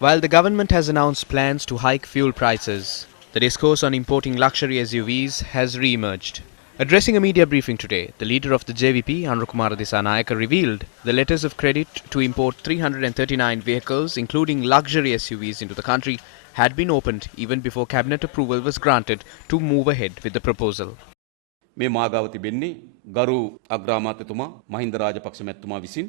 While the government has announced plans to hike fuel prices, the discourse on importing luxury SUVs has re-emerged. Addressing a media briefing today, the leader of the JVP, Anukumara Dissanayaka, revealed the letters of credit to import 339 vehicles, including luxury SUVs, into the country had been opened even before cabinet approval was granted to move ahead with the proposal. මේ මාගාව තිබෙන්නේ ගරු අග්‍රාමාත්‍යතුමා මහින්ද රාජපක්ෂ මැතිතුමා විසින්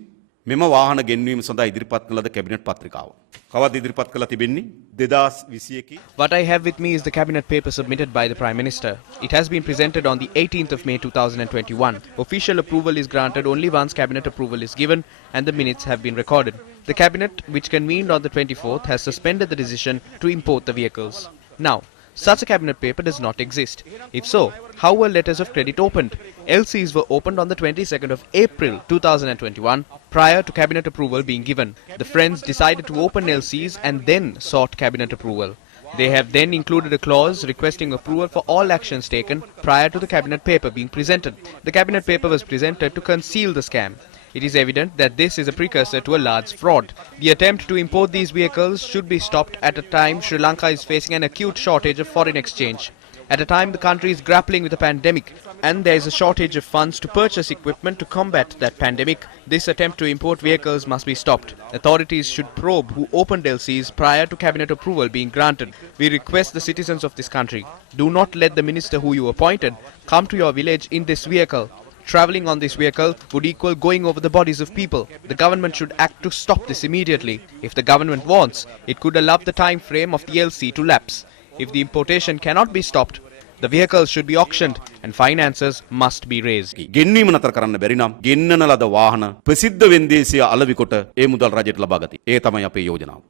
මෙම වාහන ගෙන්වීම සඳහා ඉදිරිපත් කළ කැබිනට් පත්‍රිකාව. කවද ඉදිරිපත් කළා තිබෙන්නේ 2021. What I have with me is the cabinet paper submitted by the Prime Minister. It has been presented on the 18th of May 2021. Official approval is granted only once cabinet approval is given and the minutes have been recorded. The cabinet, which convened on the 24th, has suspended the decision to import the vehicles. Now, such a cabinet paper does not exist. If so, how were letters of credit opened? LCs were opened on the 22nd of April 2021 prior to cabinet approval being given. The friends decided to open LCs and then sought cabinet approval. They have then included a clause requesting approval for all actions taken prior to the cabinet paper being presented. The cabinet paper was presented to conceal the scam. It is evident that this is a precursor to a large fraud. The attempt to import these vehicles should be stopped at a time Sri Lanka is facing an acute shortage of foreign exchange. At a time the country is grappling with a pandemic and there is a shortage of funds to purchase equipment to combat that pandemic, this attempt to import vehicles must be stopped. Authorities should probe who opened LCs prior to cabinet approval being granted. We request the citizens of this country, do not let the minister who you appointed come to your village in this vehicle. Travelling on this vehicle would equal going over the bodies of people. The government should act to stop this immediately. If the government wants, it could allow the time frame of the LC to lapse. If the importation cannot be stopped, the vehicles should be auctioned and finances must be raised. ගෙන්වීම නතර කරන්න බැරි නම් ගෙන්නන ලද වාහන ප්‍රසිද්ධ වෙන්දේසිය අලෙවි කොට ඒ මුදල් රජයට ලබා ගති. ඒ තමයි අපේ යෝජනාව.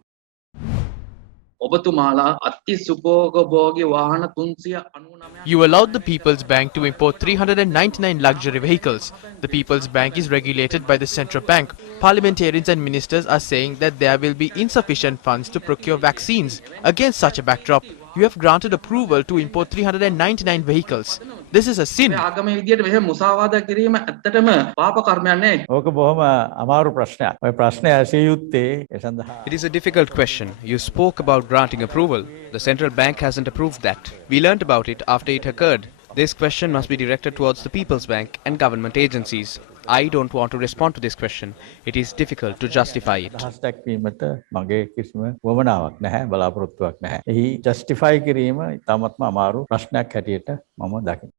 ඔබතුමාලා අති සුඛෝපභෝගී වාහන 399 You allowed the People's Bank to import 399 luxury vehicles. The People's Bank is regulated by the Central Bank. Parliamentarians and ministers are saying that there will be insufficient funds to procure vaccines. Against such a backdrop, you have granted approval to import 399 vehicles. This is a sin. ආගමේ විදියට මෙහෙම මුසාවාදා කිරීම ඇත්තටම පාප කර්මයක් නේ. ඕක බොහොම අමාරු ප්‍රශ්නයක්. ඔය ප්‍රශ්නේ ඇසිය යුත්තේ ඒ සඳහා It is a difficult question. You spoke about granting approval. The central bank hasn't approved that. We learnt about it after it occurred. This question must be directed towards the People's Bank and government agencies. I don't want to respond to this question. It is difficult to justify it. අදහස් දැක්වීමට මගේ කිසිම වමනාවක් නැහැ, බලාපොරොත්තුවක් නැහැ. එහි justify කිරීම ඉතාමත්ම අමාරු ප්‍රශ්නයක් හැටියට මම දකිනවා.